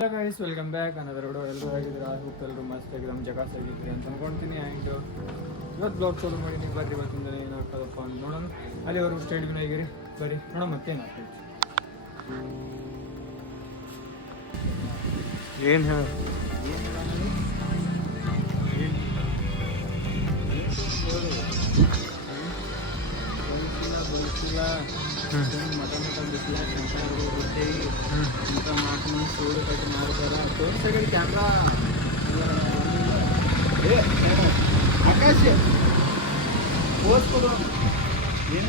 Guys welcome back ಅನ್ನೋದ್ರ ಎಲ್ಲರೂ ಆಗಿದ್ರೆ ಎಲ್ಲರೂ ಮಸ್ತ್ ಆಗಿದ್ರೆ ನಮ್ಮ ಜಗಾಸ್ ಆಗಿದ್ರಿ ಅಂತ ಅನ್ಕೊಳ್ತೀನಿ. ಆ್ಯಂಡ್ ಇವತ್ತು ಬ್ಲಾಗ್ ಚಾಲು ಮಾಡಿ ನೀವು ಬರ್ರಿ ಇವತ್ತಿಂದ ಏನಾಗ್ತದಪ್ಪ ಅಂತ ನೋಡೋಣ. ಅಲ್ಲಿವರೆಗೂ ಸ್ಟೇಡಿಯಂ ಆಗಿರಿ ಬರ್ರಿ ನೋಡೋಣ ಮತ್ತೇನಾಗ್ತದೆ. ಏನು ಹೇಳ ಮಟನ್ ಬಿಸಿಲ ರೊಟ್ಟೆಗೆ ಇಂಥ ಮಾಡ್ಕೊಂಡು ಸೋಡು ಕಟ್ಟಿ ಮಾಡ್ತಾರ ತೋರ್ಸಗಡಿ ಕ್ಯಾಮ್ರಾ ಆಕಾಶ ಓದ್ಕೊಡು ಏನು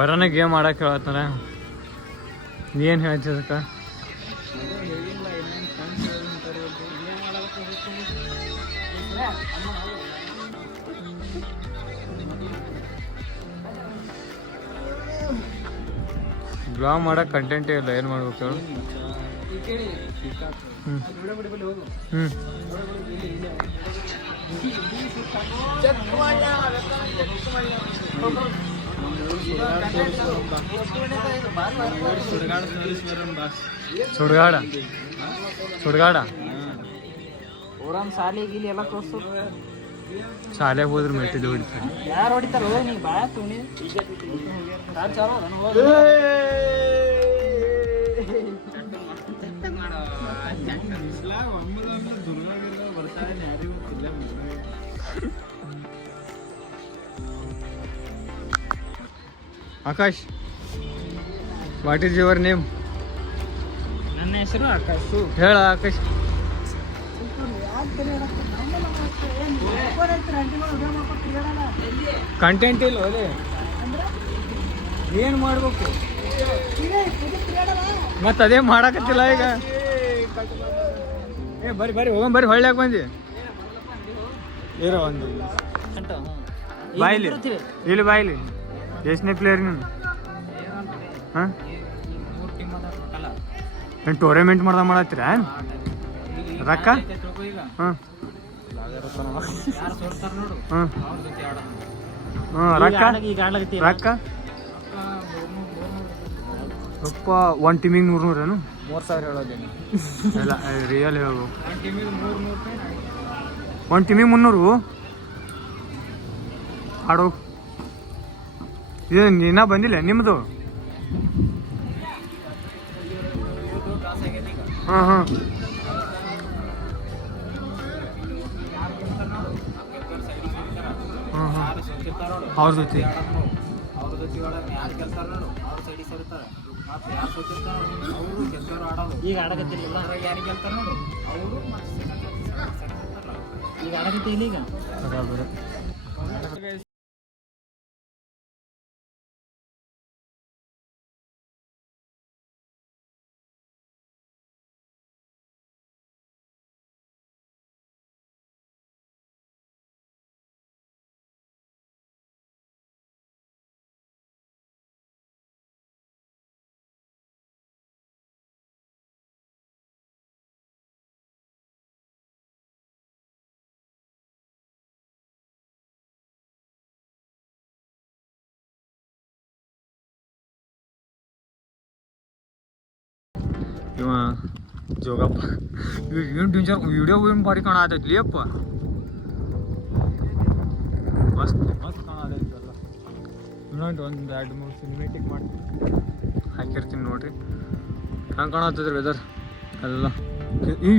ಬರೋಣ ಗೇಮ್ ಆಡಕ್ಕೆ ಹೇಳ್ತಾರ. ಏನು ಹೇಳ್ತಿದ್ದಕ್ಕ ಬ್ಲಾಗ್ ಮಾಡಕ್ಕೆ ಕಂಟೆಂಟೇ ಇಲ್ಲ. ಏನು ಮಾಡ್ಬೇಕು ಹೇಳು? ಸುಡ್ಗಾಡ ಸುಡ್ಗಾಡ ಶಾಲೆಗಿಲಿ ಎಲ್ಲ ತೋರ್ಸು. ಶಾಲೆಗೆ ಹೋದ್ರೆ ಮೆಟ್ಟಿದ್ದು ಹೊಡಿತಾರೆ. ಯಾರು ಹೊಡಿತಾರ ನೀ ಬಾಳ ತುಣಿ Akash, what is your name? ನನ್ನ ಹೆಸರು ಆಕಾಶು. ಹೇಳ ಆಕಾಶ್. ಕಂಟೆಂಟ್ ಇಲ್ಲ ಅದೇ ಏನು ಮಾಡ್ಬೇಕು ಮತ್ತೆ ಅದೇ ಮಾಡಕತ್ತಿಲ್ಲ ಈಗ. ಏ ಬರ್ರಿ ಬರ್ರಿ ಹೋಗಂ ಬರ್ರಿ ಹೊಳ್ಳ್ಯಾಕ ಬಂದಿ ಇರೋ ಒಂದು ಬಾಯ್ಲಿ ಇಲ್ಲಿ ಬಾಯ್ಲಿ. ಎಷ್ಟನೇ ಪ್ಲೇಯರ್ ನೀನು? ಹಾಂ ಏನು ಟೂರ್ನಮೆಂಟ್ ಮಾಡತ್ತೀರ? ರೊಕ್ಕ? ಹಾಂ ರೊಕ್ಕ ರೊಕ್ಕ ಅಪ್ಪ ಒಂದು ಟೀಮಿಗೆ 100 ಏನು 3000 ಹೇಳೋದೇನು ಇಲ್ಲ ರಿಯಲ್ ಹೇಳ್ಬೇಕು. ಒಂದು ಟೀಮಿಗೆ 300 ಆಡೋ. ಇದು ಇನ್ನೂ ಬಂದಿಲ್ಲ ನಿಮ್ಮದು? ಹಾಂ ಹಾಂ ಅವ್ರ ಜೊತೆ ಈಗ ಆಡಕತ್ತಿಲ್ಲ. ಈಗ ಆಡಕತ್ತಿಲ್ಲ. ಈಗ ಬರಾಬರ ಇವ ಜೋಗಪ್ಪ ಏನು ಡೇಂಜರ್ ವಿಡಿಯೋ ಏನು ಭಾರಿ ಕಾಣತೈತಿ ಅಪ್ಪ. ಮಸ್ತ್ ಮಸ್ತ್ ಕಾಣತೈತಲ್ಲ. ಇನ್ನೊಂದು 2-3 ಸಿನಿಮೇಟಿಕ್ ಮಾಡ್ತೀನಿ ಹಾಕಿರ್ತೀನಿ ನೋಡ್ರಿ. ಹಂಗೆ ಕಾಣತ್ತದ್ರಿ ವೆದರ್ ಎಲ್ಲ.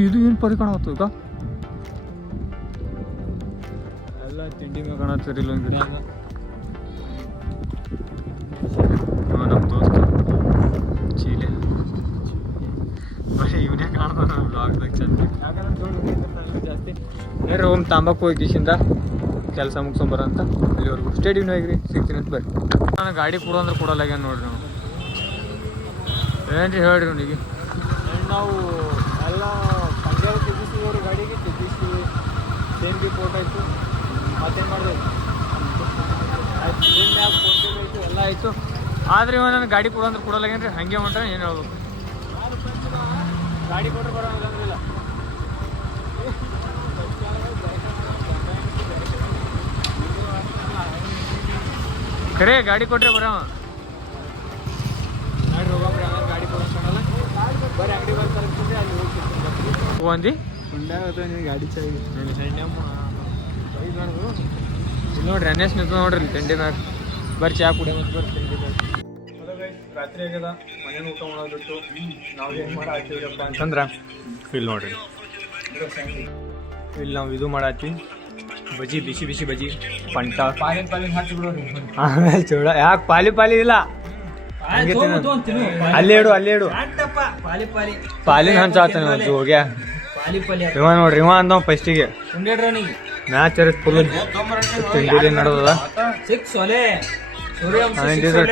ಇದು ಏನು ಪರಿ ಕಾಣತ್ತು ಈಗ ಎಲ್ಲ ತಿಂಡಿ ಮ್ಯಾಗ ಕಾಣತ್ತೀರಿ ಇಲ್ಲೊಂದು ಗಿಡ. ನಮ್ಮ ದೋಸ್ತ ಚೀಲೆ ಬರೀ ಇವನೇ ಕಾಣ್ತಾನ ಬ್ಲಾಗ್ದಾಗ ಚಂದ. ಯಾಕಂದ್ರೆ ಜಾಸ್ತಿ ಏನ್ರಿ ಹೋಮ್ ತಾಂಬಾಕು ಹೋಗಿ ಕಿಶಿಂದ ಕೆಲಸ ಮುಗಿಸ್ಕೊಂಬರ ಅಂತ ಇಲ್ಲಿವರೆಗೂ ಸ್ಟೇಡಿಯಂ ಆಗಿರಿ ಸಿಗ್ತೀನಿ ಅಂತ ಬರ್ರಿ. ನಾನು ಗಾಡಿ ಕೊಡು ಅಂದ್ರೆ ಕೊಡಲ್ಲಾಗ್ಯಾನ ನೋಡ್ರಿ. ನಾವು ಏನ್ರಿ ಹೇಳ್ರಿ ಅವನಿಗೆ. ನಾವು ಎಲ್ಲ ಪಂಜಾಬ್ ತೆಗಿಸ್ತೀವಿ ಗಾಡಿಗೆ ತೆಗಿಸ್ತೀವಿ. ಸೇಮ್ ಬಿ ಫೋಟೋ ಆಯಿತು ಮತ್ತೇನು ಮಾಡಿದೆ ಆಯ್ತು. ಫೋನ್ಪೇ ಎಲ್ಲ ಆಯಿತು. ಆದ್ರೆ ಇವ ನನಗೆ ಗಾಡಿ ಕೊಡು ಅಂದ್ರೆ ಕೊಡಲ್ಲಾಗೇನ್ರಿ. ಹಾಗೆ ಹೊಂಟ್ರೆ ಏನು ಹೇಳ್ಬೇಕು. ಗಾಡಿ ಕೊಟ್ಟರೆ ಬರೋದಿಲ್ಲ. ಖರೆ ಗಾಡಿ ಕೊಟ್ರೆ ಬರ ನಾಡ್ರಿ ಹೋಗಬ್ರಿ ಆಮೇಲೆ ಗಾಡಿ ಕೊಡೋಣ ಬರೀ ಅಂಗಡಿ ಬಂದು ತರಿಸ್ತಿದ್ರೆ ಅಲ್ಲಿ ಹೋಗ್ತಿರ್ತೀನಿ ಹೋಗಿ ಹುಂಡಾಗ ನೀವು ಗಾಡಿ ಚಾಯಿ ಇಲ್ಲಿ ನೋಡ್ರಿ ಅನ್ಯಸ್ ನಿಂತು ನೋಡ್ರಿ ಇಲ್ಲಿ ತಿಂಡಿ ಮ್ಯಾಗ ಬರ್ರಿ ಚಾ ಕುಡಿಯ ಮತ್ತು ಬರ್ರಿ ತಿಂಡಿ ಮ್ಯಾಗ ರಾತ್ರಿ ಆಗ್ಯದ ಮನೇನ ಊಟ ಮಾಡೋದಿತ್ತು ನಾವು ಏನು ಮಾಡಾಕ್ತೀವ್ರಪ್ಪ ಅಂತಂದ್ರೆ ಇಲ್ಲಿ ನೋಡ್ರಿ ಇಲ್ಲಿ ನಾವು ಇದು ಮಾಡಾತಿ ಬಜಿ ಬಿಸಿ ಬಿಸಿ ಬಜಿ ಪಂಟ ಆಮೇಲೆ ಚೂಡ ಯಾಕೆ ಪಾಲಿ ಇಲ್ಲ ಹಂಗೆ ಅಲ್ಲೇ ಇಡು ಪಾಲಿನ ಹಂಚ ಆತಾನೆ ಒಂದು ಹೋಗ್ಯಾ ಇವ ನೋಡ್ರಿ ಇವ ಅಂದವ ಫಸ್ಟಿಗೆ ಮ್ಯಾಚ್ ಫುಲ್ ತಿಂಡಿ ನಡೆದದ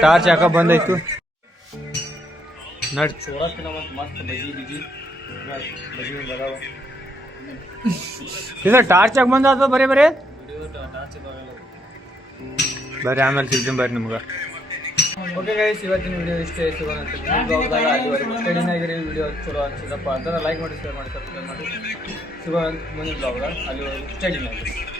ಟಾರ್ಚ್ ಯಾಕ ಬಂದೈತು ನಡ್ ಚೋಡಕ್ಕಿನ ಮಸ್ತ್ ಬಜಿ ಬಿಜಿ ಬಜಿ ಬದಾವ ಇದು ಟಾರ್ಚ್ ಯಾಕೆ ಬಂದ ಬರೀ ಬರೀ ಆಮೇಲೆ ಸಿಗ್ತೀನಿ ಬರ್ರಿ ನಿಮ್ಗೆ ಓಕೆ ಗೈಸ್ ಇವತ್ತಿನ ವಿಡಿಯೋ ಇಷ್ಟೇ ಸಿಗೋಣ ಸ್ಟಡಿನಾಗಿರಿ ವಿಡಿಯೋ ಚಲೋ ಅನ್ಸಿದಪ್ಪ ಅಂತಂದ್ರೆ ಲೈಕ್ ಮಾಡಿ ಶೇರ್ ಮಾಡಿ ಸಬ್ಸ್ಕ್ರೈಬ್ ಮಾಡಿ ಸಿಗೋಣ ಮುಂದಿನ ಬ್ಲಾಗ್ದಾಗ ಅಲ್ಲಿವರೆಗೂ ಸ್ಟಡಿನಾಗಿರಿ